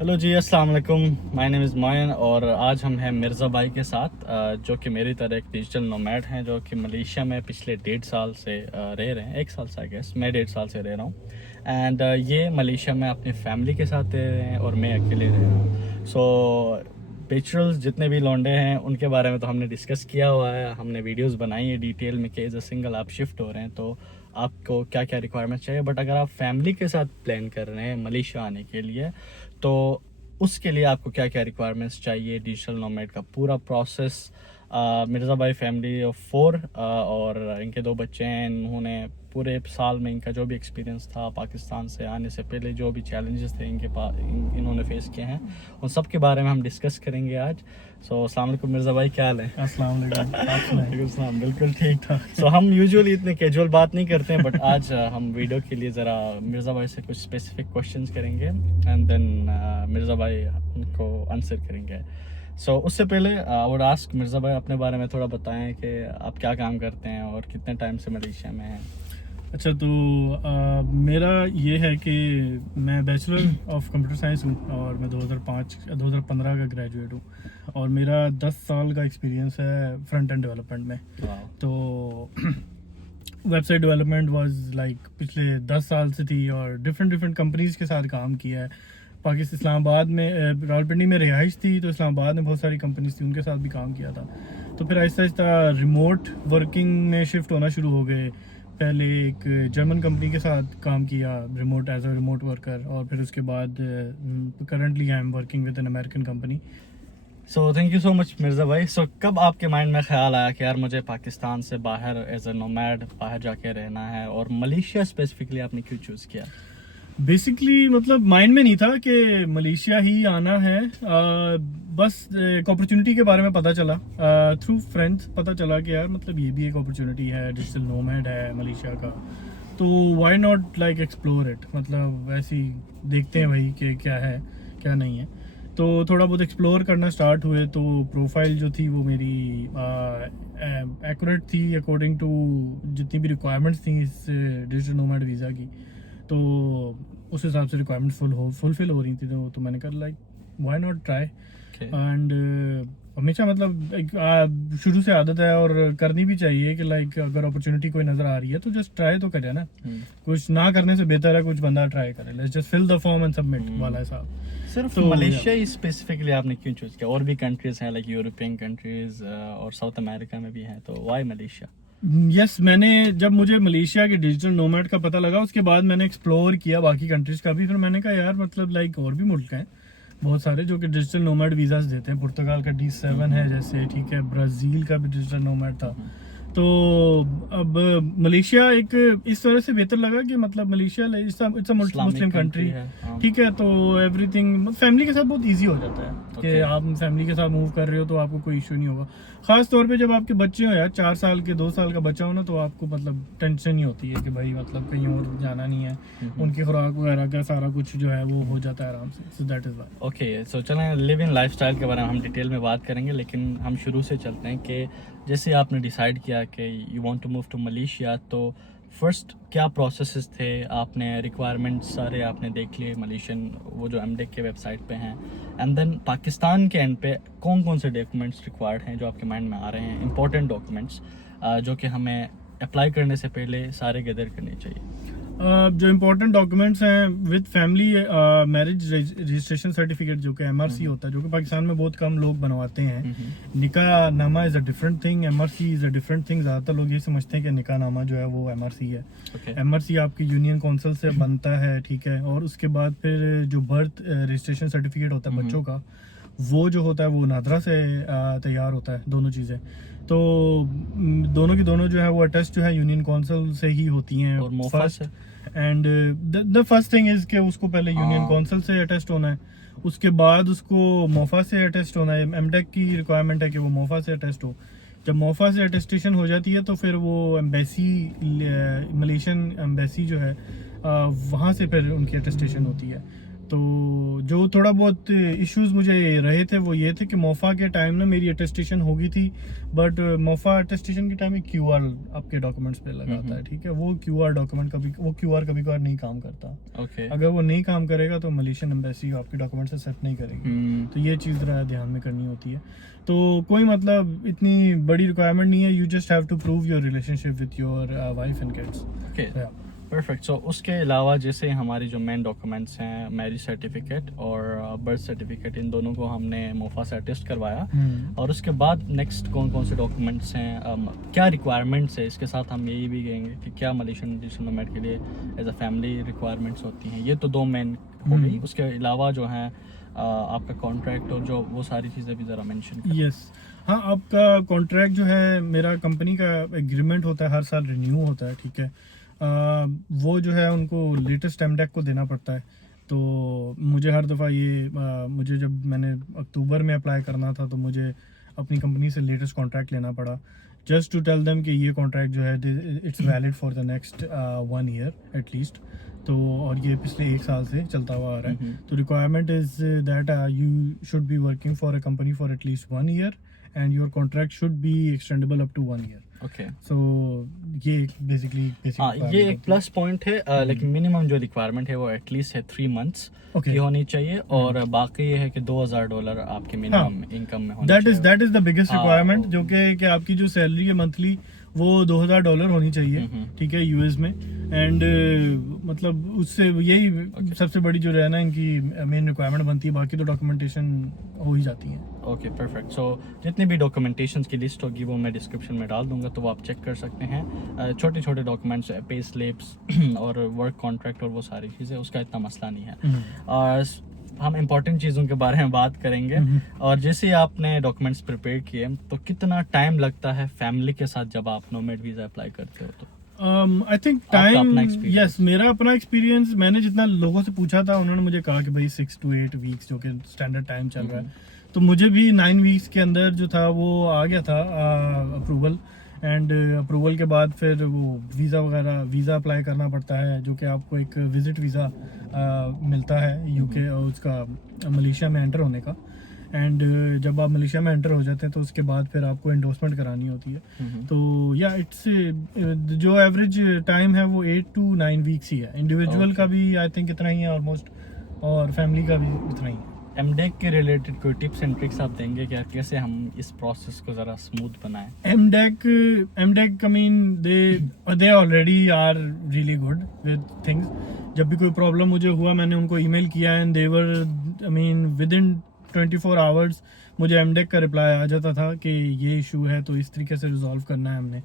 Hello जी, अस्सलाम वालेकुम। My name is Moin और आज हम हैं मिर्ज़ा भाई के साथ, जो कि मेरी तरह एक डिजिटल नोमैड हैं, जो कि मलेशिया में पिछले 1.5 साल से रह रहे हैं। 1 साल से आई गेस, मैं 1.5 साल से रह रहा हूँ। एंड ये मलेशिया में अपनी फैमिली के साथ रह रहे हैं और मैं अकेले रह रहा हूँ। सो बैचलर्स जितने भी लौंडे हैं उनके बारे में तो हमने डिस्कस किया हुआ है, हमने वीडियोस बनाई है डिटेल में कि एज अ सिंगल आप शिफ्ट हो रहे हैं तो आपको क्या क्या रिक्वायरमेंट्स चाहिए। बट अगर आप फैमिली के साथ प्लान कर रहे हैं मलेशिया आने के लिए तो उसके लिए आपको क्या क्या रिक्वायरमेंट्स चाहिए, डिजिटल नोमैड का पूरा प्रोसेस। मिर्ज़ा भाई फैमिली ऑफ 4 और इनके 2 बच्चे हैं। इन्होंने पूरे साल में इनका जो भी एक्सपीरियंस था पाकिस्तान से आने से पहले, जो भी चैलेंजेस थे इनके पास इन्होंने फेस किए हैं, उन सब के बारे में हम डिस्कस करेंगे आज। सो अस्सलाम वालेकुम मिर्ज़ा भाई, क्या हाल है? अस्सलाम वालेकुम। आप सुनाइए। वालेकुम सलाम, बिल्कुल ठीक ठाक। सो हम यूजुअली इतने कैजुअल बात नहीं करते हैं, बट आज हम वीडियो के लिए ज़रा मिर्ज़ा भाई से कुछ स्पेसिफिक क्वेश्चंस करेंगे एंड देन मिर्ज़ा भाई उनको आंसर करेंगे। सो उससे पहले आई वुड आस्क मिर्ज़ा भाई, अपने बारे में थोड़ा बताएं कि आप क्या काम करते हैं और कितने टाइम से मलेशिया में हैं। अच्छा, तो मेरा ये है कि मैं बैचलर ऑफ कंप्यूटर साइंस हूँ और मैं 2015 का ग्रेजुएट हूँ और मेरा 10 साल का एक्सपीरियंस है फ्रंट एंड डेवलपमेंट में। तो वेबसाइट डेवलपमेंट वाज लाइक पिछले 10 साल से थी और डिफरेंट कंपनीज के साथ काम किया है। पाकिस्तान इस्लामाबाद में रावलपिंडी में रिहाइश थी, तो इस्लामाबाद में बहुत सारी कंपनीज थी, उनके साथ भी काम किया था। तो फिर आहिस्ता आहिस्ता रिमोट वर्किंग में शिफ्ट होना शुरू हो गए। पहले एक जर्मन कंपनी के साथ काम किया remote as a remote worker, और फिर उसके बाद currently I am working with an American company. So thank you so much Mirza भाई। सो कब आपके माइंड में ख्याल आया कि यार मुझे पाकिस्तान से बाहर एज अ नोमैड बाहर जाके रहना है, और मलेशिया स्पेसिफिकली आपने क्यों चूज़ किया? बेसिकली मतलब माइंड में नहीं था कि मलेशिया ही आना है। बस एक अपॉर्चुनिटी के बारे में पता चला, थ्रू फ्रेंड्स पता चला कि यार मतलब ये भी एक अपॉर्चुनिटी है, डिजिटल नोमैड है मलेशिया का, तो why not like explore it. मतलब ऐसे ही देखते हैं भाई कि क्या है क्या नहीं है। तो थोड़ा बहुत एक्सप्लोर करना स्टार्ट हुए तो प्रोफाइल जो थी वो मेरी एक्यूरेट थी अकॉर्डिंग टू जितनी भी रिक्वायरमेंट्स थी इस डिजिटल नोमैड वीज़ा की। तो उस हिसाब से रिक्वायरमेंट फुलफिल हो रही थी, तो मैंने कहा like why not try. And हमेशा मतलब एक शुरू से आदत है और करनी भी चाहिए कि लाइक अगर अपॉर्चुनिटी कोई नजर आ रही है तो जस्ट ट्राई तो करे ना। कुछ ना करने से बेहतर है कुछ बंदा ट्राई करे। Let's just fill the form and submit वाला हिसाब। सिर्फ तो मलेशिया ही स्पेसिफिकली आपने क्यों चूज़ किया? और भी कंट्रीज हैं लाइक यूरोपियन कंट्रीज और साउथ अमेरिका में भी हैं, तो वाई मलेशिया? यस, मैंने जब मुझे मलेशिया के डिजिटल नोमैड का पता लगा उसके बाद मैंने एक्सप्लोर किया बाकी कंट्रीज का भी। फिर मैंने कहा यार मतलब लाइक और भी मुल्क हैं बहुत सारे जो कि डिजिटल नोमैड वीज़ास देते हैं। पुर्तगाल का D7 है जैसे, ठीक है, ब्राज़ील का भी डिजिटल नोमैड था। तो अब मलेशिया एक इस तरह से बेहतर लगा कि मतलब Malaysia it's a Muslim country, ठीक है, तो एवरीथिंग फैमिली के साथ बहुत इजी हो जाता है कि आप फैमिली के साथ मूव कर रहे हो तो आपको कोई इशू नहीं होगा। खास तौर पे जब आपके बच्चे हो यार, 4 साल के 2 साल का बच्चा हो ना, तो आपको मतलब टेंशन नहीं होती है कि भाई मतलब कहीं और जाना नहीं है। उनकी खुराक वगैरह का सारा कुछ जो है वो हो जाता है आराम से। So that is why. Okay, so चलें लिव इन लाइफस्टाइल के बारे में हम डिटेल में बात करेंगे, लेकिन हम शुरू से चलते हैं कि जैसे आपने डिसाइड किया कि you want to move to Malaysia, तो फर्स्ट क्या प्रोसेसेस थे? आपने रिक्वायरमेंट सारे आपने देख लिए मलेशियन वो जो एमडेक के वेबसाइट पे हैं, एंड देन पाकिस्तान के एंड पे कौन कौन से डॉक्यूमेंट्स रिक्वायर्ड हैं जो आपके माइंड में आ रहे हैं, इंपॉर्टेंट डॉक्यूमेंट्स जो कि हमें अप्लाई करने से पहले सारे गैदर करने चाहिए? जो इम्पोर्टेंट डॉक्यूमेंट्स हैं with family marriage registration certificate जो कि MRC होता है, जो कि पाकिस्तान में बहुत कम लोग बनवाते हैं। निकाह नामा is a different thing, MRC is a different thing. ज़्यादातर लोग ये समझते हैं कि निकाह नामा जो है वो MRC है। MRC आपकी यूनियन काउंसिल से बनता है, ठीक है, और उसके बाद फिर जो बर्थ रजिस्ट्रेशन सर्टिफिकेट होता है बच्चों का, वो जो होता है वो नादरा से तैयार होता है, दोनों चीज़ें। तो दोनों की दोनों जो है वो अटेस्ट जो है यूनियन काउंसिल से ही होती हैं। और first and the first thing is कि उसको पहले यूनियन काउंसिल से अटेस्ट होना है, उसके बाद उसको मोफा से अटेस्ट होना है। एमटेक की रिक्वायरमेंट है कि वो मोफा से अटेस्ट हो। जब मोफा से अटेस्टेशन हो जाती है तो फिर वो एम्बेसी, मलेशियन एम्बेसी जो है वहाँ से फिर उनकी अटेस्टेशन होती है। तो जो थोड़ा बहुत इश्यूज मुझे रहे थे वो ये थे कि मोफा के टाइम ना मेरी अटेस्टेशन हो गई थी, बट मोफा अटेस्टेशन के टाइम में क्यूआर आपके डॉक्यूमेंट्स पे लगाता है, ठीक है। वो क्यूआर डॉक्यूमेंट क्यूआर कभी कभार नहीं काम करता। ओके। अगर वो नहीं काम करेगा तो मलेशियन एम्बेसी आपके डॉक्यूमेंट्स एक्सेप्ट नहीं करेगी। तो ये चीज़ ज़रा ध्यान में करनी होती है। तो कोई मतलब इतनी बड़ी रिक्वायरमेंट नहीं है, you just have to prove your relationship with your wife and kids. Okay, perfect. So उसके अलावा जैसे हमारी जो मेन डॉक्यूमेंट्स हैं, मैरिज सर्टिफिकेट और बर्थ सर्टिफिकेट, इन दोनों को हमने मोफा से अटेस्ट करवाया, और उसके बाद नेक्स्ट कौन कौन से डॉक्यूमेंट्स हैं, क्या रिक्वायरमेंट्स है, इसके साथ हम यही भी कहेंगे कि क्या मलेशियन डिजिटल नोमैड के लिए एज अ फैमिली रिक्वायरमेंट्स होती हैं। ये तो दो मेन हो गई। उसके अलावा जो है आपका कॉन्ट्रैक्ट और जो वो सारी चीज़ें भी ज़रा मेंशन करें। यस, हाँ, आपका कॉन्ट्रैक्ट जो है, मेरा कंपनी का एग्रीमेंट होता है, हर साल रिन्यू होता है, ठीक है। वो जो है उनको लेटेस्ट एमडेक को देना पड़ता है। तो मुझे हर दफ़ा ये मुझे जब मैंने अक्टूबर में अप्लाई करना था तो मुझे अपनी कंपनी से लेटेस्ट कॉन्ट्रैक्ट लेना पड़ा, जस्ट टू टेल देम कि ये कॉन्ट्रैक्ट जो है it's valid for the next 1 year at least. तो और ये पिछले 1 साल से चलता हुआ आ रहा है। तो requirement is that you should be working for a company for at least 1 year and your contract should be extendable up to 1 year. Okay, so ये बेसिकली हाँ, ये एक प्लस पॉइंट है। लेकिन मिनिमम जो रिक्वायरमेंट है वो एटलीस्ट है 3 मंथ्स की होनी चाहिए, और बाकी ये है कि $2000 आपके मिनिमम इनकम में होनी चाहिए। That is the biggest requirement, जो कि आपकी जो सैलरी है मंथली वो $2000 होनी चाहिए, ठीक है, यूएस में। एंड मतलब उससे यही सबसे बड़ी जो है ना इनकी मेन रिक्वायरमेंट बनती है, बाकी तो डॉक्यूमेंटेशन हो ही जाती है। Okay, perfect. सो जितनी भी डॉक्यूमेंटेशन की लिस्ट होगी वो मैं डिस्क्रिप्शन में डाल दूंगा, तो वो आप चेक कर सकते हैं। छोटे छोटे डॉक्यूमेंट्स, पे स्लिप्स और वर्क कॉन्ट्रैक्ट और वो सारी चीज़ें, उसका इतना मसला नहीं है। और हम इम्पोर्टेंट चीज़ों के बारे में बात करेंगे। और जैसे ही आपने डॉक्यूमेंट्स प्रिपेयर किए, तो कितना टाइम लगता है फैमिली के साथ जब आप नोमैड वीज़ा अप्लाई करते हो? तो आई थिंक टाइम, यस, मेरा अपना एक्सपीरियंस, मैंने जितना लोगों से पूछा था उन्होंने मुझे कहा कि भाई 6 to 8 वीक्स जो कि स्टैंडर्ड टाइम चल रहा है। तो मुझे भी 9 वीक्स के अंदर जो था वो आ गया था अप्रूवल। एंड अप्रूवल के बाद फिर वो वीज़ा अप्लाई करना पड़ता है, जो कि आपको एक विजिट वीज़ा मिलता है यूके उसका मलेशिया में एंटर होने का। एंड जब आप मलेशिया में एंटर हो जाते हैं तो उसके बाद फिर आपको एंडोर्समेंट करानी होती है। तो या इट्स जो एवरेज टाइम है वो 8 to 9 वीक्स ही है। इंडिविजुअल का भी आई थिंक इतना ही है ऑलमोस्ट, और फैमिली का भी इतना ही है। एमडेक के रिलेटेड कोई टिप्स एंड ट्रिक्स आप देंगे क्या, कैसे हम इस प्रोसेस को ज़रा स्मूथ बनाएं? एमडेक I mean they already are really good with things. जब भी कोई प्रॉब्लम मुझे हुआ मैंने उनको ईमेल किया and they were I mean with in 24 hours मुझे एमडेक का रिप्लाई आ जाता था कि ये इशू है तो इस तरीके से रिजॉल्व करना है हमने।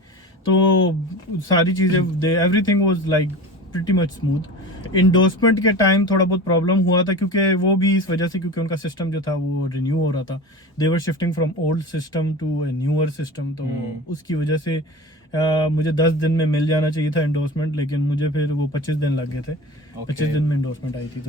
तो सारी चीज़ें everything was like pretty much smooth. Endorsement के टाइम थोड़ा बहुत प्रॉब्लम हुआ था, क्योंकि वो भी इस वजह से क्योंकि उनका सिस्टम जो था वो रिन्यू हो रहा था। They were shifting from old system to a newer system, तो उसकी वजह से मुझे 10 दिन में मिल जाना चाहिए था इंडोर्समेंट, लेकिन मुझे फिर वो 25 दिन लग गए थे। 25 दिन में इंडोर्समेंट आई थी।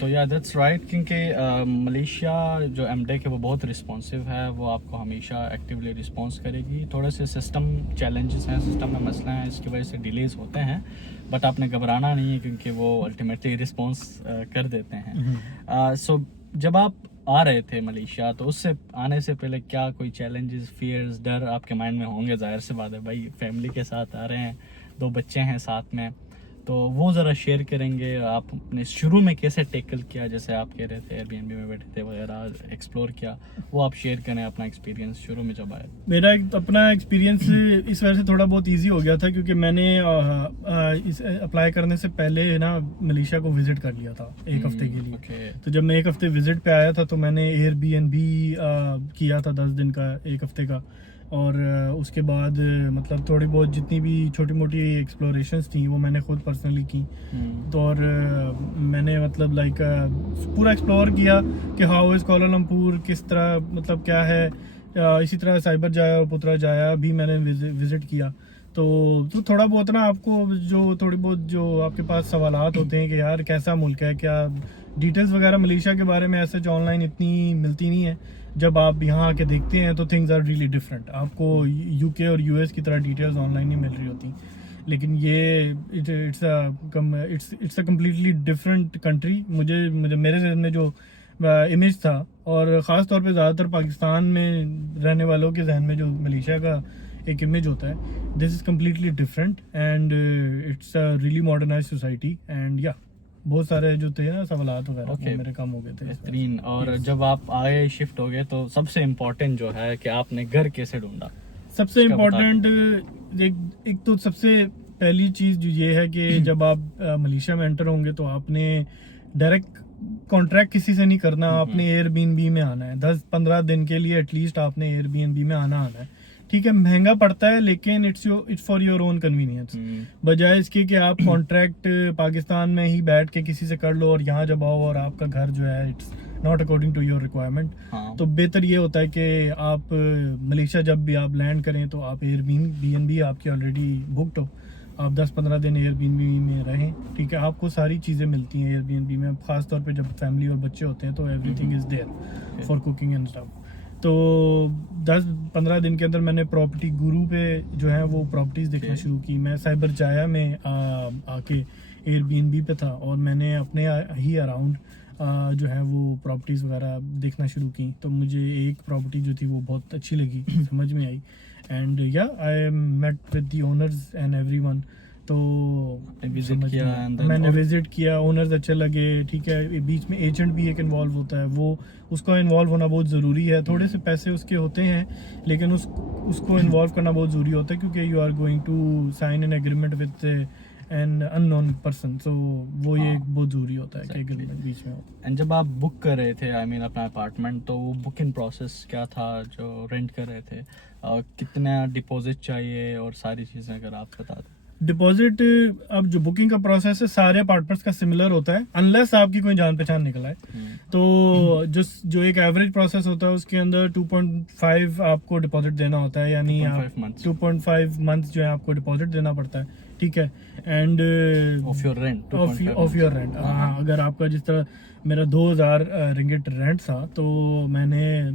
तो या दैट्स राइट, क्योंकि मलेशिया जो एमडेक है वो बहुत रिस्पॉन्सिव है, वो आपको हमेशा एक्टिवली रिस्पॉन्स करेगी। थोड़े से सिस्टम चैलेंजेस हैं, सिस्टम में मसला है, इसकी वजह से डिलेज होते हैं, बट आपने घबराना नहीं है क्योंकि वो अल्टीमेटली रिस्पॉन्स कर देते हैं। सो जब आप आ रहे थे मलेशिया, तो उससे आने से पहले क्या कोई चैलेंजेस, फियर्स, डर आपके माइंड में होंगे? जाहिर सी बात है भाई, फैमिली के साथ आ रहे हैं, 2 बच्चे हैं साथ में, तो वो ज़रा शेयर करेंगे। आपने शुरू में कैसे टैकल किया, जैसे आप कह रहे थे एयरबीएनबी में बैठे थे वगैरह, एक्सप्लोर किया, वो आप शेयर करें अपना एक्सपीरियंस शुरू में जब आए। मेरा अपना एक्सपीरियंस इस वजह से थोड़ा बहुत इजी हो गया था, क्योंकि मैंने इस अप्लाई करने से पहले ना मलेशिया को विजिट कर लिया था 1 हफ्ते के लिए। तो जब मैं 1 हफ्ते विजिट पे आया था तो मैंने एयरबीएनबी किया था 10 दिन का, 1 हफ्ते का। और उसके बाद मतलब थोड़ी बहुत जितनी भी छोटी मोटी एक्सप्लोरेशंस थी वो मैंने खुद पर्सनली की। तो और मैंने मतलब लाइक पूरा एक्सप्लोर किया कि हाउ इज़ कुआलालंपुर, किस तरह, मतलब क्या है। इसी तरह साइबर जाया और पुत्रा जाया भी मैंने विजिट किया। तो थोड़ा बहुत ना आपको जो थोड़ी बहुत जो आपके पास सवालात होते हैं कि यार कैसा मुल्क है, क्या डिटेल्स वगैरह मलेशिया के बारे में ऐसे ऑनलाइन इतनी मिलती नहीं है। जब आप यहाँ आके देखते हैं तो थिंग्स आर रियली डिफरेंट। आपको यूके और यूएस की तरह डिटेल्स ऑनलाइन नहीं मिल रही होती। लेकिन ये it's a completely different country. मुझे मुझे मेरे जहन में जो इमेज था, और ख़ास तौर पे ज़्यादातर पाकिस्तान में रहने वालों के जहन में जो मलेशिया का एक इमेज होता है, this is completely different and it's a really modernise society. And या बहुत सारे जो थे ना सवालात वगैरह Okay. वो मेरे कम हो गए थे। बेहतरीन। और Yes. जब आप आए शिफ्ट हो गए तो सबसे इम्पोर्टेंट जो है कि आपने घर कैसे ढूंढा? सबसे इसका बता इम्पोर्टेंट एक तो सबसे पहली चीज़ जो ये है कि जब आप मलेशिया में एंटर होंगे तो आपने डायरेक्ट कॉन्ट्रैक्ट किसी से नहीं करना, आपने एयरबीएनबी में आना है। 10-15 दिन के लिए एटलीस्ट आपने एयरबीएनबी में आना है। ठीक है, महंगा पड़ता है लेकिन it's for your own convenience, बजाय इसके कि आप कॉन्ट्रैक्ट पाकिस्तान में ही बैठ के किसी से कर लो और यहाँ जब आओ और आपका घर जो है it's not according to your requirement. हाँ। तो बेहतर ये होता है कि आप मलेशिया जब भी आप लैंड करें तो आप एयरबीएनबी आपकी ऑलरेडी बुकड हो, आप 10-15 दिन एयरबीएनबी में रहें। ठीक है, आपको सारी चीज़ें मिलती हैं एयरबीएनबी में, खास तौर पे जब फैमिली और बच्चे होते हैं तो everything is there for cooking and stuff. तो 10-15 दिन के अंदर मैंने प्रॉपर्टी गुरु पे जो है वो प्रॉपर्टीज़ देखना शुरू की। मैं साइबर जाया में आके एयरबीएनबी पे था और मैंने अपने ही अराउंड जो है वो प्रॉपर्टीज़ वगैरह देखना शुरू की। तो मुझे एक प्रॉपर्टी जो थी वो बहुत अच्छी लगी, समझ में आई, एंड या I met with the owners and everyone. तो विजिट किया मैंने विजिट किया, ओनर्स अच्छे लगे। ठीक है, बीच में एजेंट भी एक इन्वॉल्व होता है, वो उसका इन्वॉल्व होना बहुत ज़रूरी है। थोड़े से पैसे उसके होते हैं लेकिन उसको इन्वॉल्व करना बहुत ज़रूरी होता है, क्योंकि you are going to sign an agreement with an unknown person. So वो ये बहुत ज़रूरी होता है कि एग्रीमेंट बीच में हो। एंड जब आप बुक कर रहे थे, आई मीन अपना अपार्टमेंट, तो वो बुकिंग प्रोसेस क्या था जो रेंट कर रहे थे? कितना डिपॉजिट चाहिए और सारी चीज़ें अगर आप बता दें। डिपॉजिट, अब जो बुकिंग का प्रोसेस है सारे पार्टनर्स का सिमिलर होता है, अनलेस आपकी कोई जान पहचान निकला है। तो जो एक एवरेज प्रोसेस होता है उसके अंदर 2.5 आपको डिपॉजिट देना होता है, यानी 2.5 मंथ्स जो है आपको डिपॉजिट देना पड़ता है। ठीक है, end of your rent, of your rent. हाँ, अगर आपका जिस तरह मेरा 2000 रिंगिट रेंट था, तो मैंने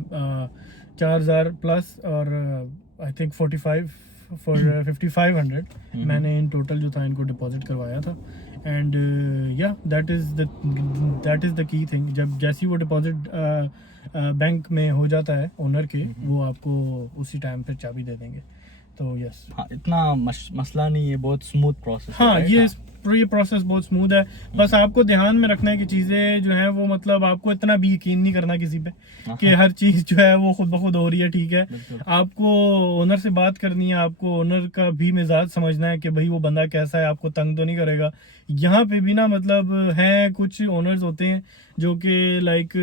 4000 प्लस और आई थिंक 5500 मैंने इन टोटल जो था इनको डिपॉजिट करवाया था। एंड या that is the key thing. जब जैसी वो डिपॉजिट बैंक में हो जाता है ओनर के, वो आपको उसी टाइम पे चाबी दे देंगे। तो यस, हाँ, इतना मसला नहीं है, बहुत स्मूथ प्रोसेस। हाँ, ये प्रोसेस बहुत स्मूथ है। बस आपको ध्यान में रखना है कि चीज़ें जो है वो, मतलब आपको इतना भी यकीन नहीं करना किसी पे कि हर चीज़ जो है वो खुद ब खुद हो रही है। ठीक है, आपको ओनर से बात करनी है, आपको ओनर का भी मिजाज समझना है कि भाई वो बंदा कैसा है, आपको तंग तो नहीं करेगा। यहाँ पे भी ना, मतलब हैं कुछ ओनर्स होते हैं जो कि लाइक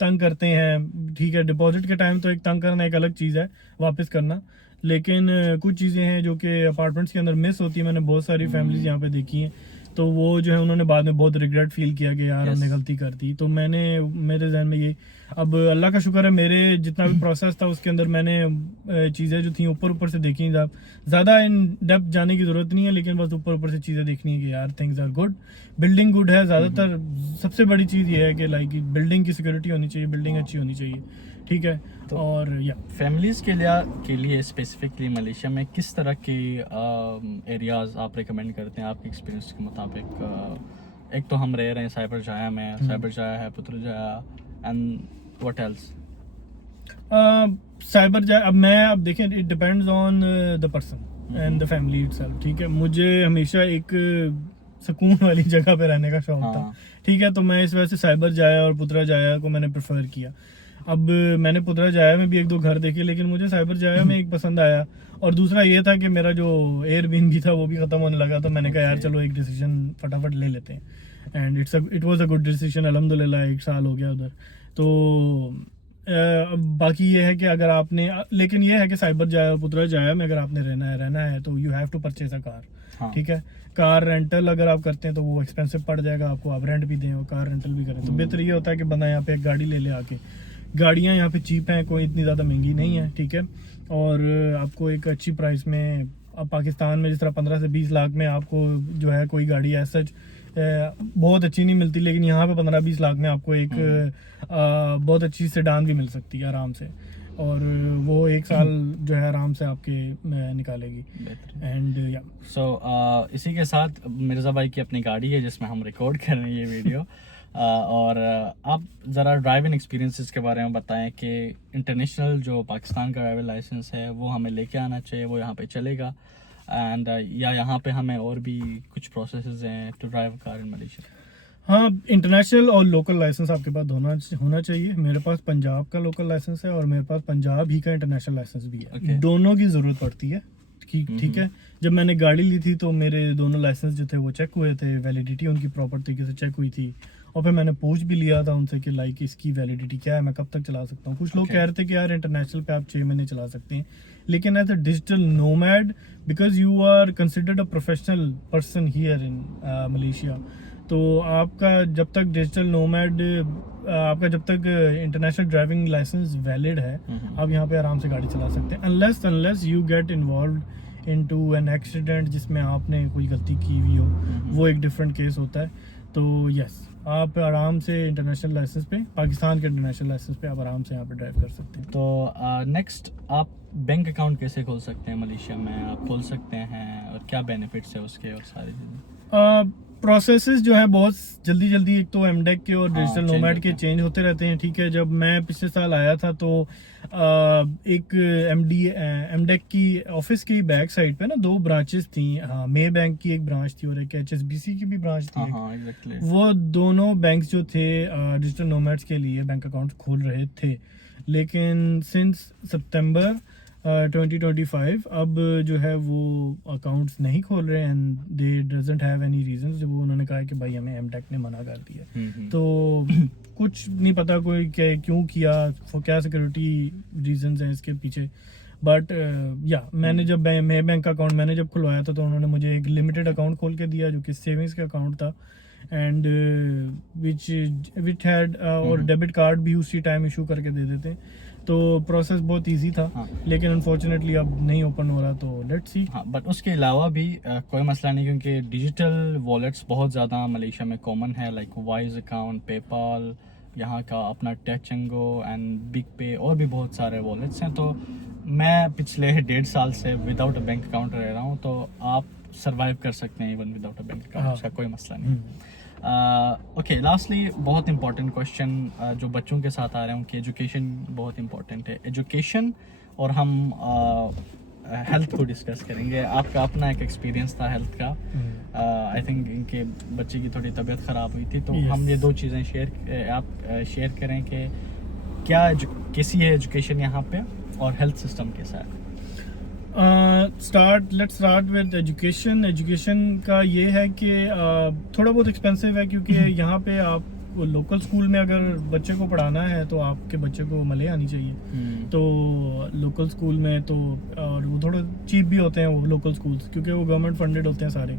तंग करते हैं। ठीक है, डिपॉजिट के टाइम तो एक तंग करना एक अलग चीज़ है, वापस करना। लेकिन कुछ चीज़ें हैं जो कि अपार्टमेंट्स के अंदर मिस होती है। मैंने बहुत सारी फैमिलीज यहाँ पे देखी हैं, तो वो जो है उन्होंने बाद में बहुत रिग्रेट फील किया कि यार हमने गलती कर दी। तो मेरे जहन में ये, अब अल्लाह का शुक्र है, मेरे जितना भी प्रोसेस था उसके अंदर मैंने चीज़ें जो थी ऊपर से देखी। ज़्यादा इन डेप्थ जाने की ज़रूरत नहीं है, लेकिन बस ऊपर से चीज़ें देखनी है कि यार things are good, building good है। ज़्यादातर सबसे बड़ी चीज़ ये है कि लाइक बिल्डिंग की सिक्योरिटी होनी चाहिए, बिल्डिंग अच्छी होनी चाहिए। ठीक है, तो और या फैमिलीज के लिए स्पेसिफिकली मलेशिया में किस तरह की एरियाज आप रिकमेंड करते हैं आपके एक्सपीरियंस के मुताबिक? एक तो हम रह रहे हैं साइबर जाया में, साइबर जाया है, पुत्रजाया, एंड व्हाट एल्स? साइबर जाया, अब देखें, it depends on the person and the family itself. ठीक है, मुझे हमेशा एक सुकून वाली जगह पे रहने का शौक था। ठीक है, तो मैं इस वजह से साइबर जाया और पुत्रा जाया को मैंने प्रेफर किया। अब मैंने पुत्रा जाया में भी 1-2 घर देखे, लेकिन मुझे साइबर जाया में एक पसंद आया, और दूसरा ये था कि मेरा जो एयरबीएनबी था वो भी ख़त्म होने लगा। तो मैंने कहा यार चलो एक डिसीजन फटाफट ले लेते हैं, and it was a good decision. अल्हम्दुलिल्लाह 1 साल हो गया उधर। तो अब बाकी ये है कि अगर आपने, लेकिन ये है कि साइबर जाया, पुत्रा जाया में अगर आपने रहना है तो you have to purchase a car. ठीक है, कार रेंटल अगर आप करते हैं तो वो एक्सपेंसिव पड़ जाएगा आपको, आप रेंट भी दें और कार रेंटल भी करें। तो बेहतर ये होता है कि बंदा यहाँ पे एक गाड़ी ले ले आके। गाड़ियाँ यहाँ पे चीप हैं, कोई इतनी ज़्यादा महंगी नहीं है। ठीक है, और आपको एक अच्छी प्राइस में, अब पाकिस्तान में जिस तरह 15 से 20 लाख में आपको जो है कोई गाड़ी ऐसा बहुत अच्छी नहीं मिलती, लेकिन यहाँ पे 15-20 लाख में आपको एक बहुत अच्छी सेडान भी मिल सकती है आराम से। और वो 1 साल जो है आराम से आपके निकालेगी। बेहतर। एंड या सो इसी के साथ मिर्ज़ा भाई की अपनी गाड़ी है जिसमें हम रिकॉर्ड कर रहे हैं ये वीडियो। और आप ज़रा ड्राइविंग एक्सपीरियंसेस के बारे में बताएं कि इंटरनेशनल जो पाकिस्तान का ड्राइविंग लाइसेंस है वो हमें लेके आना चाहिए, वो यहाँ पे चलेगा, एंड या यहाँ पे हमें और भी कुछ प्रोसेसेस हैं to drive car in Malaysia? हाँ, इंटरनेशनल और लोकल लाइसेंस आपके पास होना चाहिए। मेरे पास पंजाब का लोकल लाइसेंस है और मेरे पास पंजाब ही का इंटरनेशनल लाइसेंस भी है। Okay. दोनों की ज़रूरत पड़ती है। ठीक है। जब मैंने गाड़ी ली थी तो मेरे दोनों लाइसेंस जो थे वो चेक हुए थे, वैलिडिटी उनकी प्रॉपर तरीके से चेक हुई थी, और फिर मैंने पूछ भी लिया था उनसे कि लाइक इसकी वैलिडिटी क्या है, मैं कब तक चला सकता हूँ। कुछ लोग Okay. कह रहे थे कि यार इंटरनेशनल पे आप 6 महीने चला सकते हैं, लेकिन as a digital nomad, because you are considered a professional person here in Malaysia, तो आपका जब तक डिजिटल नोमैड, आपका जब तक इंटरनेशनल ड्राइविंग लाइसेंस वैलिड है, आप यहाँ पे आराम से गाड़ी चला सकते हैं, unless you get involve into an accident जिसमें आपने कोई गलती की हुई हो, वो एक डिफरेंट केस होता है। तो यस, आप आराम से इंटरनेशनल लाइसेंस पे, पाकिस्तान के इंटरनेशनल लाइसेंस पे आप आराम से यहाँ पे ड्राइव कर सकते हैं। तो नेक्स्ट, आप बैंक अकाउंट कैसे खोल सकते हैं मलेशिया में? आप खोल सकते हैं और क्या बेनिफिट्स है उसके और सारी चीज़ें? प्रोसेसेस जो है बहुत जल्दी एक तो एमडेक के और हाँ, डिजिटल change नोमैड होते के हैं। चेंज होते रहते हैं। ठीक है, जब मैं पिछले साल आया था तो एक एमडेक की ऑफिस की बैक साइड पे ना 2 ब्रांचेस थी। हाँ, मे बैंक की एक ब्रांच थी और एक HSBC की भी ब्रांच थी। हाँ, एग्जैक्टली। वो दोनों बैंक्स जो थे डिजिटल नोमैड्स के लिए बैंक अकाउंट खोल रहे थे, लेकिन सिंस सितंबर 2025 अब जो है वो अकाउंट्स नहीं खोल रहे and they doesn't have any reasons. जब वो उन्होंने कहा है कि भाई हमें एमटेक ने मना कर दिया, तो कुछ नहीं पता कोई क्यों किया, क्या सिक्योरिटी रीजंस हैं इसके पीछे। बट या मैंने जब मे बैंक अकाउंट मैंने जब खुलवाया था तो उन्होंने मुझे एक लिमिटेड अकाउंट खोल के दिया जो कि सेविंग्स का अकाउंट था, एंड विच हैड और डेबिट कार्ड भी उसी टाइम इशू करके दे देते हैं। तो प्रोसेस बहुत इजी था। हाँ। लेकिन अनफॉर्चुनेटली अब नहीं ओपन हो रहा, तो लेट्स सी। हाँ, बट उसके अलावा भी कोई मसला नहीं, क्योंकि डिजिटल वॉलेट्स बहुत ज़्यादा मलेशिया में कॉमन है, लाइक वाइज अकाउंट, पेपाल, यहाँ का अपना टैचंगो एंड बिग पे, और भी बहुत सारे वॉलेट्स हैं। तो मैं पिछले 1.5 साल से विदाउट अ बैंक अकाउंट रह रहा हूँ, तो आप सर्वाइव कर सकते हैं even without a bank account, हाँ। उसका कोई मसला नहीं। ओके, लास्टली बहुत इंपॉर्टेंट क्वेश्चन जो बच्चों के साथ आ रहे हैं उनकी एजुकेशन बहुत इंपॉर्टेंट है। एजुकेशन और हम हेल्थ को डिस्कस करेंगे। आपका अपना एक एक्सपीरियंस था हेल्थ का, आई थिंक इनके बच्चे की थोड़ी तबीयत ख़राब हुई थी, तो Yes. हम ये 2 चीज़ें आप शेयर करें कि क्या कैसी है एजुकेशन यहाँ पे और हेल्थ सिस्टम कैसा है? Let's start with education. Education का ये है कि थोड़ा बहुत एक्सपेंसिव है, क्योंकि यहाँ पे आप लोकल स्कूल में अगर बच्चे को पढ़ाना है तो आपके बच्चे को मलय आनी चाहिए। तो लोकल स्कूल में तो, और वो थोड़े चीप भी होते हैं वो लोकल स्कूल्स, क्योंकि वो गवर्नमेंट फंडेड होते हैं सारे।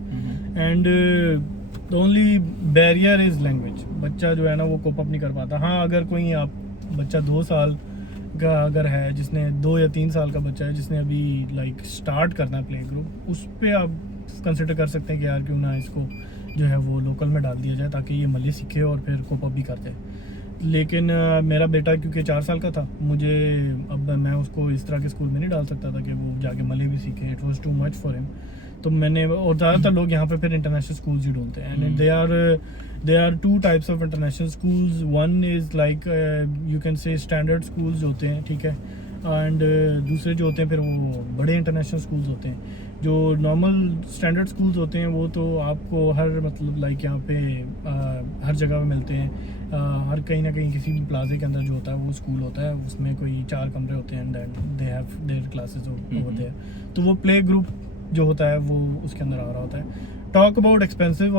And the only barrier is language. बच्चा जो है ना वो कोप अप नहीं कर पाता। हाँ, अगर कोई आप बच्चा 2 साल का अगर है, जिसने 2 या 3 साल का बच्चा है जिसने अभी लाइक स्टार्ट करना है प्ले ग्रुप, उस पर आप कंसिडर कर सकते हैं कि यार क्यों ना इसको जो है वो लोकल में डाल दिया जाए, ताकि ये मलय सीखे और फिर कोप अप भी कर दे। लेकिन मेरा बेटा क्योंकि 4 साल का था, मुझे अब मैं उसको इस तरह के स्कूल में नहीं डाल सकता था कि वो जाके मलय भी सीखे। It was too much for him. तो मैंने, और ज़्यादातर लोग यहाँ पे फिर इंटरनेशनल स्कूल्स ही ढूंढते हैं, and they are 2 types of international schools. One is like you can say standard schools होते हैं, ठीक है, एंड दूसरे जो होते हैं फिर वो बड़े इंटरनेशनल स्कूल्स होते हैं। जो नॉर्मल स्टैंडर्ड स्कूल्स होते हैं वो तो आपको हर मतलब लाइक यहाँ पे हर जगह में मिलते हैं। हर कहीं ना कहीं किसी भी प्लाजे के अंदर जो होता है वो स्कूल होता है, उसमें कोई 4 कमरे होते हैं, and they have their classes होते हैं। तो वो प्ले ग्रुप जो होता है वो उसके अंदर आ रहा होता है। Talk about expenses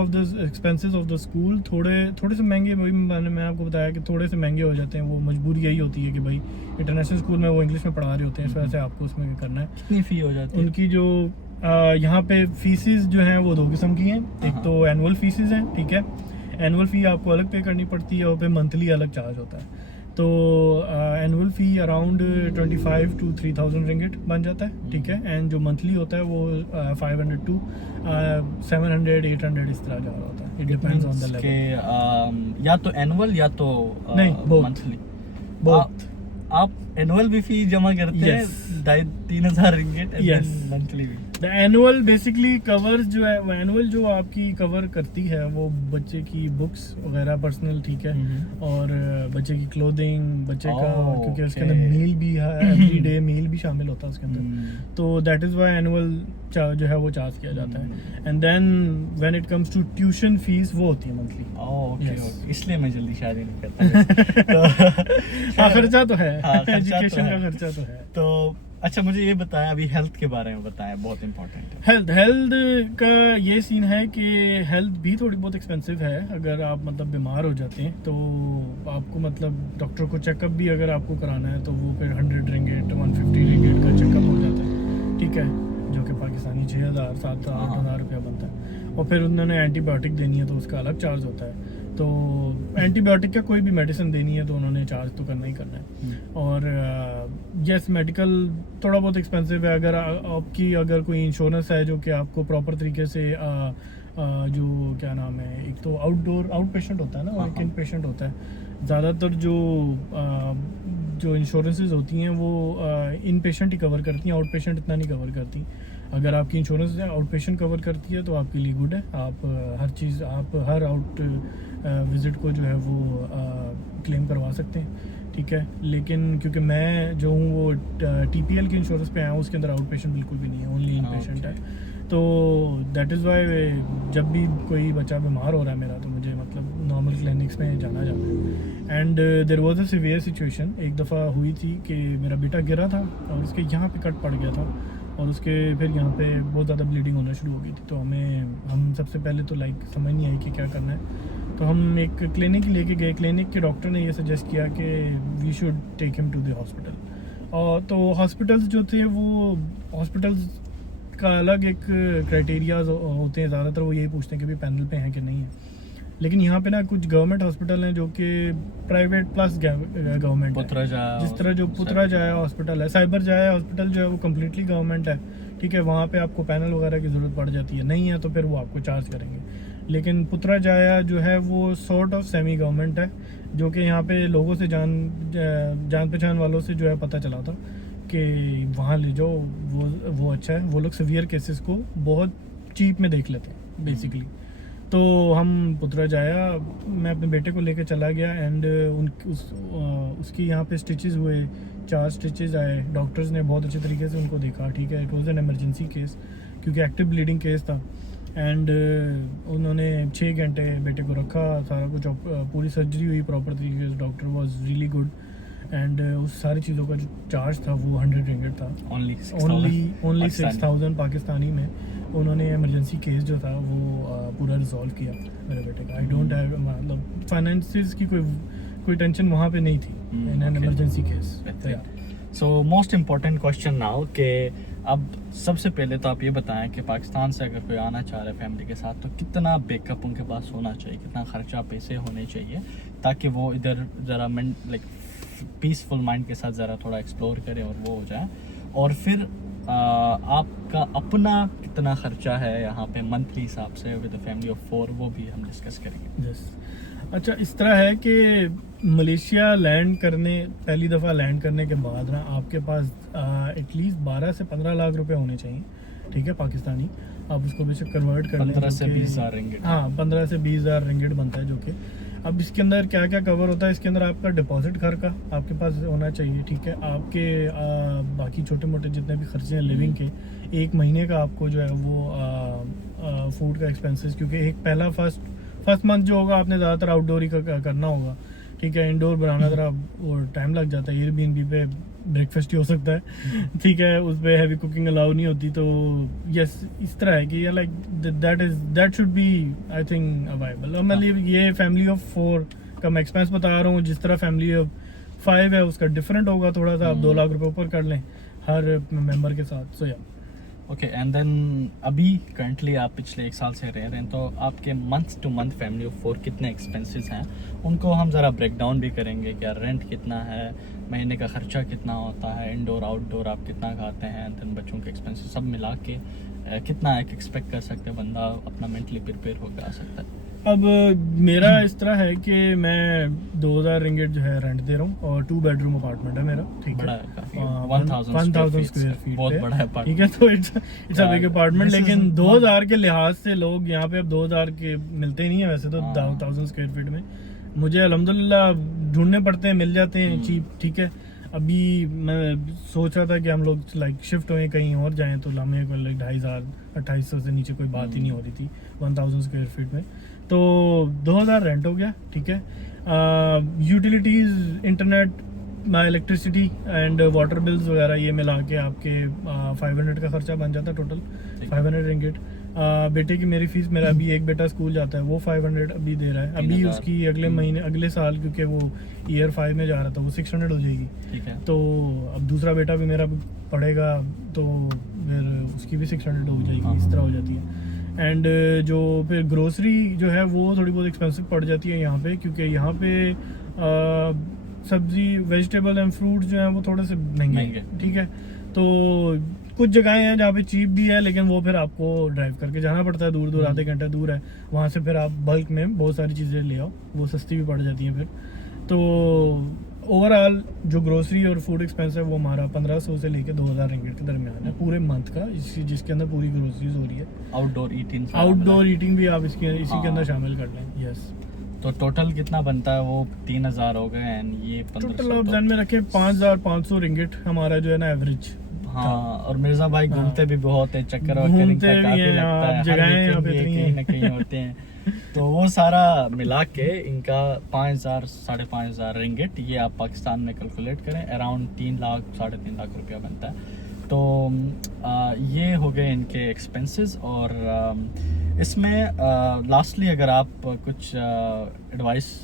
of the school, थोड़े से महंगे, वही मैं आपको बताया कि थोड़े से महंगे हो जाते हैं। वो मजबूरी यही होती है कि भाई इंटरनेशनल स्कूल में वो इंग्लिश में पढ़ा रहे होते हैं, इस वजह से आपको उसमें करना है। कितनी फ़ी हो जाती है? उनकी जो यहाँ पे फीसिस जो हैं वो 2 किस्म की हैं। एक तो एनुअल फीसिस हैं, ठीक है, एनुअल फ़ी आपको अलग पे करनी पड़ती है, और फिर मंथली अलग चार्ज होता है। तो annual fee around 25 to 3,000 ringgit बन जाता है, ठीक है, एंड जो मंथली होता है वो 500 to 700 800 इस तरह जा रहा होता है। It depends on the level. या तो एनुअल या तो नहीं, both. मंथली। बोथ। आप एनुअल भी फी जमा करते Yes. हैं 3,000 रिंगिट Yes. मंथली भी? द एनुअल बेसिकली कवर्स जो है, वो एनुअल जो आपकी कवर करती है वो बच्चे की बुक्स वगैरह पर्सनल, ठीक है, और बच्चे की क्लोथिंग, बच्चे का, Oh, क्योंकि उसके अंदर okay. मील भी है, एवरी डे मील भी शामिल होता है उसके अंदर, तो दैट इज़ वाई एनुअल जो है वो चार्ज किया जाता है। And then when it comes to tuition fees वो होती है मंथली। Okay Yes. ओके, इसलिए मैं जल्दी शादी नहीं करता। तो हाँ, खर्चा तो है, हाँ, खर्चा तो एजुकेशन का है। खर्चा तो है। तो अच्छा, मुझे ये बताएं, अभी हेल्थ के बारे में बताएं, बहुत इंपॉर्टेंट है। हेल्थ का ये सीन है कि हेल्थ भी थोड़ी बहुत एक्सपेंसिव है। अगर आप मतलब बीमार हो जाते हैं तो आपको मतलब डॉक्टर को चेकअप भी अगर आपको कराना है तो वो फिर 100 रिंगिट 150 रिंगिट का चेकअप हो जाता है, ठीक है, जो कि पाकिस्तानी 6,000 7,000 8,000 रुपया बनता है। और फिर उन्होंने एंटीबायोटिक देनी है तो उसका अलग चार्ज होता है। तो एंटीबायोटिक का कोई भी मेडिसिन देनी है तो उन्होंने चार्ज तो करना ही करना है। और यस, मेडिकल थोड़ा बहुत एक्सपेंसिव है। अगर आपकी अगर कोई इंश्योरेंस है जो कि आपको प्रॉपर तरीके से जो क्या नाम है, एक तो आउट पेशेंट होता है ना, और एक इन पेशेंट होता है। ज़्यादातर जो इंश्योरेंसेज होती हैं वो इन पेशेंट ही कवर करती हैं, आउट पेशेंट इतना नहीं कवर करती। अगर आपकी इंश्योरेंस आउट पेशेंट कवर करती है तो आपके लिए गुड है, आप हर चीज़, आप हर आउट विज़िट को जो है वो क्लेम करवा सकते हैं, ठीक है। लेकिन क्योंकि मैं जो हूँ वो TPL के इंश्योरेंस पे आया हूँ, उसके अंदर आउट पेशेंट बिल्कुल भी नहीं है, ओनली इन पेशेंट है। तो दैट इज़ वाई जब भी कोई बच्चा बीमार हो रहा है मेरा तो मुझे मतलब नॉर्मल क्लिनिक्स में जाना है। And there was a severe situation, एक दफ़ा हुई थी कि मेरा बेटा गिरा था और उसके यहाँ पे कट पड़ गया था और उसके फिर यहाँ पे बहुत ज़्यादा ब्लीडिंग होना शुरू हो गई थी। तो हम सबसे पहले तो समझ नहीं आई कि क्या करना है। तो हम एक क्लिनिक लेके गए, क्लिनिक के डॉक्टर ने ये सजेस्ट किया कि we should take him to the hospital. और तो हॉस्पिटल्स जो थे वो हॉस्पिटल्स का अलग एक क्राइटेरियाज होते हैं, ज़्यादातर वो यही पूछते हैं कि भाई पैनल पे हैं कि नहीं है। लेकिन यहाँ पे ना कुछ गवर्नमेंट हॉस्पिटल हैं जो कि प्राइवेट प्लस गवर्नमेंट है। जिस तरह जो पुत्रा जाया हॉस्पिटल है, साइबर जाया हॉस्पिटल जो है वो कम्प्लीटली गवर्नमेंट है, ठीक है। वहाँ पे आपको पैनल वगैरह की ज़रूरत पड़ जाती है, नहीं है तो फिर वो आपको चार्ज करेंगे। लेकिन पुत्रा जाया जो है वो सॉर्ट ऑफ सेमी गवर्नमेंट है, जो कि यहाँ पे लोगों से जान पहचान वालों से जो है पता चला था कि वहाँ ले जाओ, वो अच्छा है। वो लोग सीवियर केसेस को बहुत चीप में देख लेते हैं बेसिकली। तो हम पुत्रा जाया, मैं अपने बेटे को लेके चला गया एंड उसकी यहाँ पे स्टिचेस हुए, 4 स्टिचेस आए। डॉक्टर्स ने बहुत अच्छे तरीके से उनको देखा, ठीक है। It was an emergency case क्योंकि एक्टिव ब्लीडिंग केस था। एंड उन्होंने 6 घंटे बेटे को रखा, सारा कुछ पूरी सर्जरी हुई प्रॉपर तरीके से। Doctor was really good and उस सारी चीज़ों का जो चार्ज था वो 100 रिंगिट था, ओनली 6,000 पाकिस्तानी में। उन्होंने इमरजेंसी केस जो था वो पूरा रिजॉल्व किया मेरे बेटे का। आई डोंट हैव, मतलब फाइनेंसिस की कोई टेंशन वहाँ पे नहीं थी in an emergency case. So most important question now कि अब सबसे पहले तो आप ये बताएं कि पाकिस्तान से अगर कोई आना चाह रहा है फैमिली के साथ तो कितना बैकअप उनके पास होना चाहिए, कितना खर्चा पैसे होने चाहिए ताकि वो इधर ज़रा पीसफुल माइंड के साथ ज़रा थोड़ा एक्सप्लोर करें और वो हो जाए। और फिर आपका अपना कितना खर्चा है यहाँ पे मंथली हिसाब से विद फैमिली ऑफ 4, वो भी हम डिस्कस करेंगे। यस, अच्छा, इस तरह है कि मलेशिया पहली दफ़ा लैंड करने के बाद ना आपके पास एटलीस्ट 12 से 15 लाख रुपए होने चाहिए, ठीक है, पाकिस्तानी। आप उसको बेशक कन्वर्ट कर 15 से 20,000 रिंगिट। हाँ, 15 से 20,000 रिंगिट बनता है, जो कि अब इसके अंदर क्या क्या कवर होता है। इसके अंदर आपका डिपॉजिट घर का आपके पास होना चाहिए, ठीक है। आपके बाकी छोटे मोटे जितने भी खर्चे हैं लिविंग के, 1 महीने का आपको जो है वो फूड का एक्सपेंसेस, क्योंकि एक पहला फर्स्ट मंथ जो होगा आपने ज़्यादातर आउटडोर ही करना होगा, ठीक है। इंडोर बनाना ज़रा वो टाइम लग जाता है। एयरबीएनबी पे ब्रेकफास्ट ही हो सकता है, ठीक है, उस पर हैवी कुकिंग अलाउ नहीं होती। तो यस, इस तरह है कि like that should be I think available. और मैं ये फैमिली ऑफ 4 का मैं एक्सपेंस बता रहा हूँ। जिस तरह फैमिली ऑफ 5 है उसका डिफरेंट होगा थोड़ा सा। आप 2 लाख रुपए ऊपर कर लें हर मेंबर के साथ। सो या ओके, एंड देन अभी करंटली आप पिछले 1 साल से रह रहे हैं, तो आपके month two month family of 4 कितने एक्सपेंसेस हैं उनको हम ज़रा ब्रेक डाउन भी करेंगे। क्या रेंट कितना है, महीने का खर्चा कितना होता है, इंडोर आउटडोर आप कितना खाते हैं, देन बच्चों के एक्सपेंसेस सब मिला के कितना एक एक्सपेक्ट कर सकते हैं बंदा अपना मेंटली प्रिपेयर होकर आ सकता है। अब मेरा इस तरह है कि मैं 2000 रिंगिट जो है रेंट दे रहा हूँ और 2 बेडरूम अपार्टमेंट है मेरा, ठीक बड़ा है। है काफी, 1000 स्क्वायर फीट बहुत पे, बड़ा है ठीक है। तो it's a big apartment, this is लेकिन 2000 के लिहाज से लोग यहाँ पे अब 2000 के मिलते नहीं है वैसे तो। 1000 स्क्वायर फीट में मुझे अल्हम्दुलिल्लाह ढूंढने पड़ते हैं, मिल जाते हैं चीप, ठीक है। अभी मैं सोच रहा था कि हम लोग लाइक शिफ्ट हुए कहीं और जाएं तो लामे को लाइक 2500 से नीचे कोई बात ही नहीं हो रही थी 1000 स्क्वायर फीट में। तो 2000 रेंट हो गया, ठीक है। Utilities, internet, electricity and water bills वगैरह ये मिला के आपके 500 का खर्चा बन जाता है टोटल, 500 रिंगिट। बेटे की मेरी फीस, मेरा अभी एक बेटा स्कूल जाता है वो 500 अभी दे रहा है। अभी 3000 उसकी अगले महीने, अगले साल, क्योंकि वो ईयर 5 में जा रहा था, वो 600 हो जाएगी। ठीक है। तो अब दूसरा बेटा भी मेरा पढ़ेगा तो फिर उसकी भी 600 हो जाएगी, इस तरह हो जाती है। एंड जो फिर ग्रोसरी जो है वो थोड़ी बहुत एक्सपेंसिव पड़ जाती है यहाँ पे, क्योंकि यहाँ पे सब्जी, वेजिटेबल एंड फ्रूट जो है वो थोड़े से महंगे हैं, ठीक है। तो कुछ जगहें हैं जहाँ पे चीप भी है, लेकिन वो फिर आपको ड्राइव करके जाना पड़ता है, दूर दूर, आधे घंटे दूर है वहाँ से। फिर आप बल्क में बहुत सारी चीज़ें ले आओ, वो सस्ती भी पड़ जाती हैं फिर। तो ओवरऑल जो ग्रोसरी और फूड एक्सपेंस है वो हमारा 1500 से लेके 2000 रिंगिट के दरमियान है पूरे मंथ का, जिसके अंदर पूरी ग्रोसरीज हो रही है। आउटडोर ईटिंग भी आप इसी के अंदर शामिल कर लें। यस, तो टोटल कितना बनता है वो 3000 हो गए एंड ये 1500। टोटल आप ध्यान में रखें 5500 रिंगिट हमारा जो है ना एवरेज। हाँ, और मिर्जा भाई घूमते भी बहुत है, चक्कर घूमते का काफी लगता है, जगहें यहाँ पे कहीं ना कहीं होते हैं। तो वो सारा मिला के इनका 5000 5500 रिंगिट, ये आप पाकिस्तान में कैलकुलेट करें, अराउंड 3 लाख 3.5 लाख रुपया बनता है। तो ये हो गए इनके एक्सपेंसेस। और इसमें लास्टली अगर आप कुछ एडवाइस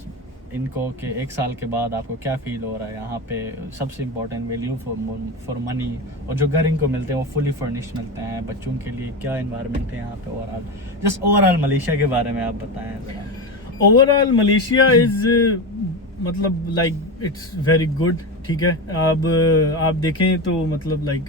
इनको कि एक साल के बाद आपको क्या फील हो रहा है यहाँ पे, सबसे इम्पोर्टेंट वैल्यू फॉर मनी, और जो घर इनको मिलते हैं वो फुली फर्निश्ड मिलते हैं, बच्चों के लिए क्या इन्वायरमेंट है यहाँ पे, ओवरऑल जस्ट ओवरऑल मलेशिया के बारे में आप बताएं ज़रा। ओवरऑल मलेशिया इज मतलब लाइक इट्स वेरी गुड, ठीक है। अब आप देखें तो मतलब लाइक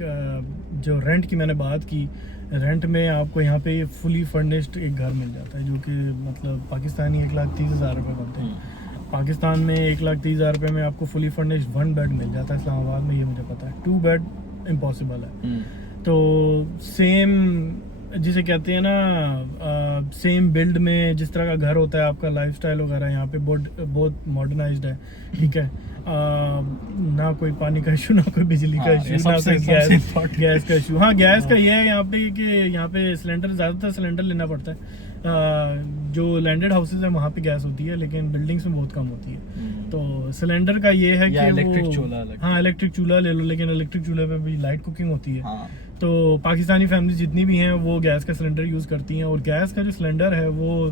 जो रेंट की मैंने बात की, रेंट में आपको यहाँ पे फुली फर्निश्ड एक घर मिल जाता है, जो कि मतलब पाकिस्तानी 1,30,000 रुपये बनते हैं। पाकिस्तान में 1,30,000 रुपये में आपको फुली फर्निश्ड 1 बेड मिल जाता है इस्लामाबाद में, ये मुझे पता है। 2 बेड इम्पॉसिबल है। तो सेम जिसे कहते हैं ना, सेम बिल्ड में जिस तरह का घर होता है, आपका लाइफस्टाइल वगैरह यहाँ पे बहुत मॉडर्नाइज्ड है, ठीक है। ना कोई पानी का इशू, ना कोई बिजली का इशू, ना कोई गैस का इशू। हाँ, गैस का ये है यहाँ पे कि यहाँ पे सिलेंडर, ज़्यादातर सिलेंडर लेना पड़ता है। जो लैंडेड हाउसेज है वहाँ पे गैस होती है, लेकिन बिल्डिंग्स में बहुत कम होती है। तो सिलेंडर का ये है कि इलेक्ट्रिक चूल्हा, हाँ इलेक्ट्रिक चूल्हा ले लो, लेकिन इलेक्ट्रिक चूल्हे पे भी लाइट कुकिंग होती है। हाँ। तो पाकिस्तानी फैमिली जितनी भी हैं वो गैस का सिलेंडर यूज़ करती हैं, और गैस का जो सिलेंडर है वो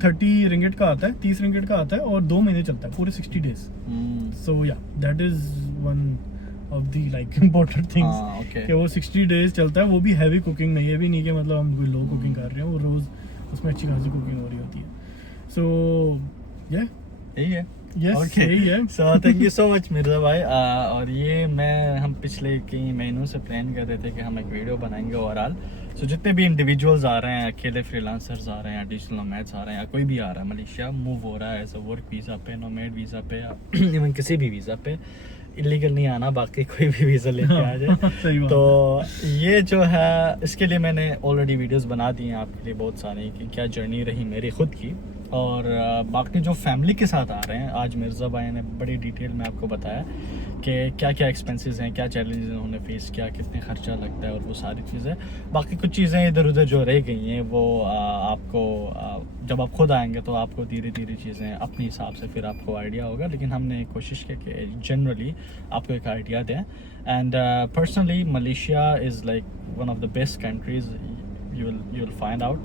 30 रिंगिट का आता है, 30 रिंगिट का आता है, और 2 महीने चलता है, पूरे 60 डेज। सो या that is one of the like important things कि वो 60 डेज चलता है, वो भी हैवी कुकिंग में। ये भी नहीं कि मतलब हम कोई लो कुकिंग कर रहे हैं, वो रोज़ उसमें अच्छी खासी कुकिंग हो रही होती है। सो यही है। यही है। सो thank you so much Mirza भाई। और ये हम पिछले कई महीनों से प्लान कर रहे थे कि हम एक वीडियो बनाएंगे ओवरऑल। सो जितने भी इंडिविजुअल्स आ रहे हैं, अकेले फ्रीलांसर्स आ रहे हैं, डिजिटल नोमैड्स आ रहे हैं, या कोई भी आ रहा है मलेशिया मूव हो रहा है एज अ वर्क वीज़ा पे, नोमैड वीज़ा पे, या इवन किसी भी वीज़ा पे, इलीगल नहीं आना, बाकी कोई भी वीज़ा लेके आ जाए। तो ये जो है, इसके लिए मैंने ऑलरेडी वीडियोस बना दी हैं आपके लिए बहुत सारी, कि क्या जर्नी रही मेरी खुद की। और बाकी जो फैमिली के साथ आ रहे हैं, आज मिर्ज़ा भाई ने बड़ी डिटेल में आपको बताया कि क्या क्या एक्सपेंसेस हैं, क्या चैलेंजेस उन्होंने फेस किया, कितने खर्चा लगता है, और वो सारी चीज़ें। बाकी कुछ चीज़ें इधर उधर जो रह गई हैं वो आपको जब आप खुद आएंगे तो आपको धीरे धीरे चीज़ें अपने हिसाब से फिर आपको आइडिया होगा, लेकिन हमने कोशिश की कि जनरली आपको एक आइडिया दें। And personally Malaysia is like one of the best countries you will find out,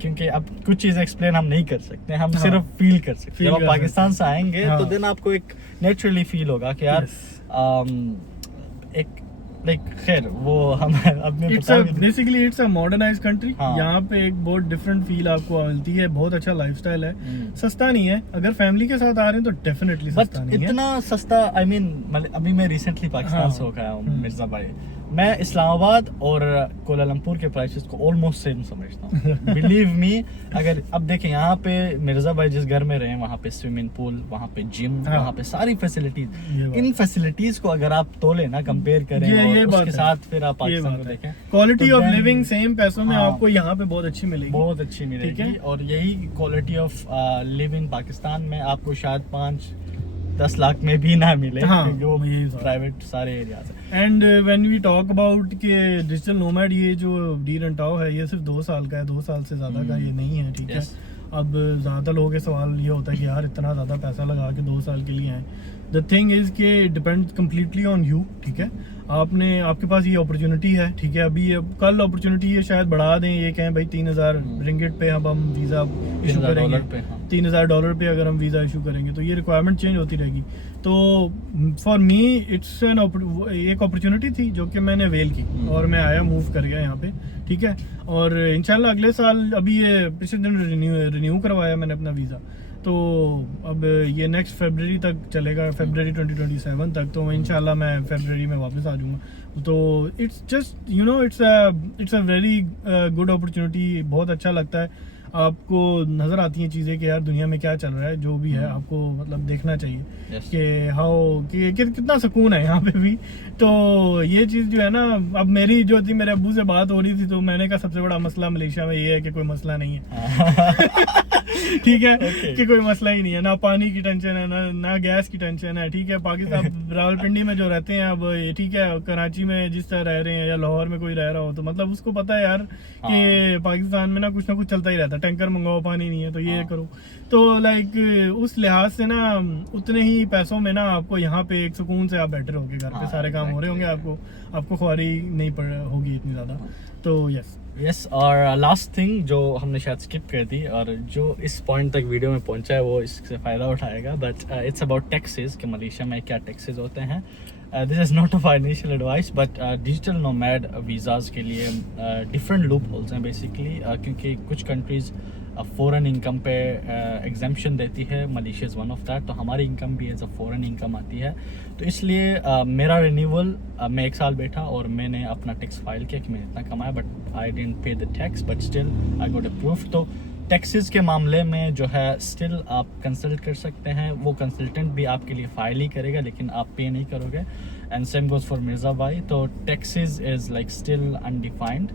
क्योंकि अब कुछ चीज़ें एक्सप्लेन हम नहीं कर सकते, हम सिर्फ फील कर सकते हैं। जब आप पाकिस्तान से आएंगे तो देन आपको एक नेचुरली फील होगा कि यार एक लाइक खैर वो हम अपने basically it's a modernised country. यहाँ पे एक बहुत डिफरेंट फील आपको मिलती है, बहुत अच्छा लाइफस्टाइल है, सस्ता नहीं है। अगर फैमिली के साथ आ रहे हैं तो डेफिनेटली सस्ता नहीं है, इतना सस्ता। आई मीन अभी मैं रिसेंटली पाकिस्तान से होकर आया हूँ मिर्जा भाई, मैं इस्लामाबाद और कोलालमपुर के प्राइसेस को ऑलमोस्ट सेम समझता हूँ। बिलीव मी, अगर अब देखें यहाँ पे मिर्जा भाई जिस घर में रहे वहाँ पे स्विमिंग पूल, वहाँ पे जिम, हाँ। वहाँ पे सारी फैसिलिटीज, ये बात इन फैसिलिटीज को अगर आप तोले ना, कंपेयर करें ये और बात उसके है। साथ फिर आप ये पाकिस्तान बात को है। देखें, क्वालिटी तो ऑफ then- लिविंग सेम पैसों में हाँ। आपको यहाँ पे बहुत अच्छी मिलेगी। बहुत अच्छी मिलेगी। है? और यही quality of live in Pakistan में आपको शायद 5-10 लाख में भी ना मिले, हाँ, क्योंकि वो यही बात। प्राइवेट सारे एरियाज है। And when we talk about के डिजिटल नोमैड, ये जो डी रंटाओ है ये सिर्फ 2 साल का है, 2 साल से ज़्यादा का ये नहीं है, ठीक है। Yes. अब ज़्यादातर लोगों के सवाल ये होता है कि यार इतना ज़्यादा पैसा लगा के 2 साल के लिए आए। द थिंग इज़ के डिपेंड कम्प्लीटली ऑन यू, ठीक है। आपके पास ये अपॉर्चुनिटी है, ठीक है। अभी कल अपॉर्चुनिटी ये शायद बढ़ा दें, ये कहें भाई 3000 रिंगिट पे अब हम वीज़ा इशू करेंगे, $3,000 पे, हाँ। $3000 पे अगर हम वीज़ा इशू करेंगे तो ये रिक्वायरमेंट चेंज होती रहेगी। तो फॉर मी इट्स एन एक अपॉर्चुनिटी थी जो कि मैंने अवेल की और मैं आया, मूव कर गया यहाँ पे, ठीक है। और इंशाल्लाह अगले साल, अभी ये पिछले दिन रिन्यू करवाया मैंने अपना वीज़ा, तो अब ये नेक्स्ट फरवरी तक चलेगा, फरवरी 2027 तक। तो इंशाल्लाह मैं फरवरी में वापस आ जाऊँगा। तो it's just you know it's a very good opportunity. बहुत अच्छा लगता है, आपको नज़र आती हैं चीज़ें कि यार दुनिया में क्या चल रहा है, जो भी है आपको मतलब देखना चाहिए Yes. कि कितना सुकून है यहाँ पे भी। तो ये चीज़ जो है ना, अब मेरी जो थी, मेरे अब्बू से बात हो रही थी, तो मैंने कहा सबसे बड़ा मसला मलेशिया में ये है कि कोई मसला नहीं है। ठीक है, Okay. कि कोई मसला ही नहीं है, ना पानी की टेंशन है, ना गैस की टेंशन है, ठीक है। पाकिस्तान रावलपिंडी में जो रहते हैं अब, ठीक है, कराची में जिस तरह रह रहे हैं या लाहौर में कोई रह रहा हो, तो मतलब उसको पता है यार कि पाकिस्तान में ना कुछ चलता ही रहता है। टैंकर मंगाओ, पानी नहीं है तो ये करो। तो लाइक उस लिहाज से ना उतने ही पैसों में ना आपको यहाँ पे एक सुकून से आप बैठे रहोगे, घर पे सारे काम हो रहे होंगे, आपको ख्वारी नहीं पड़ होगी इतनी ज़्यादा। तो यस। और लास्ट थिंग जो हमने शायद स्किप कर दी, और जो इस पॉइंट तक वीडियो में पहुंचा है वो इससे फ़ायदा उठाएगा, बट इट्स अबाउट टैक्सेस, कि मलेशिया में क्या टैक्सेस होते हैं। This is not a financial advice, but digital nomad visas के लिए डिफरेंट लूप होल्स हैं बेसिकली, क्योंकि कुछ कंट्रीज़ फॉरेन इनकम पे एग्जाम्पशन देती है। Malaysia is one of that. तो हमारी इनकम भी एज अ फॉरेन इनकम आती है। तो इसलिए मेरा रिन्यूअल, मैं 1 साल बैठा और मैंने अपना टैक्स फाइल किया कि मैंने इतना कमाया, बट आई डिडंट पे the tax, but still I got approved. तो टैक्सेस के मामले में जो है स्टिल आप कंसल्ट कर सकते हैं, वो कंसल्टेंट भी आपके लिए फाइल ही करेगा, लेकिन आप पे नहीं करोगे। And same goes for Mirza भाई। तो taxes is like still undefined,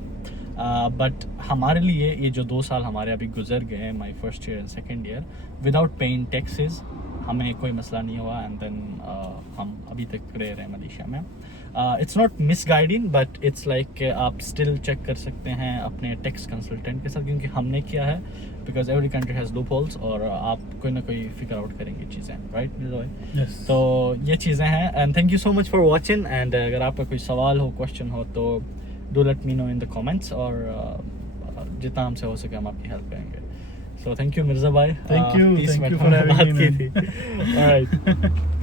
but हमारे लिए ये जो 2 साल हमारे अभी गुजर गए, my first year and second year, without paying taxes, हमें कोई मसला नहीं हुआ। एंड देन हम अभी तक रह रहे हैं मलेशिया में। It's not misguiding, but it's like आप स्टिल चेक कर सकते हैं अपने टैक्स कंसल्टेंट के साथ, क्योंकि हमने किया है, because every country has loop holes, और आप कोई ना कोई फिगर आउट करेंगे चीज़ें, राइट। तो ये चीज़ें हैं। And thank you so much for watching. And अगर आपका कोई सवाल हो, क्वेश्चन हो, तो do let me know in the comments, और जितना हमसे हो सके हम आपकी हेल्प करेंगे। सो थैंक यू मिर्ज़ा भाई, thank you for having me. Alright.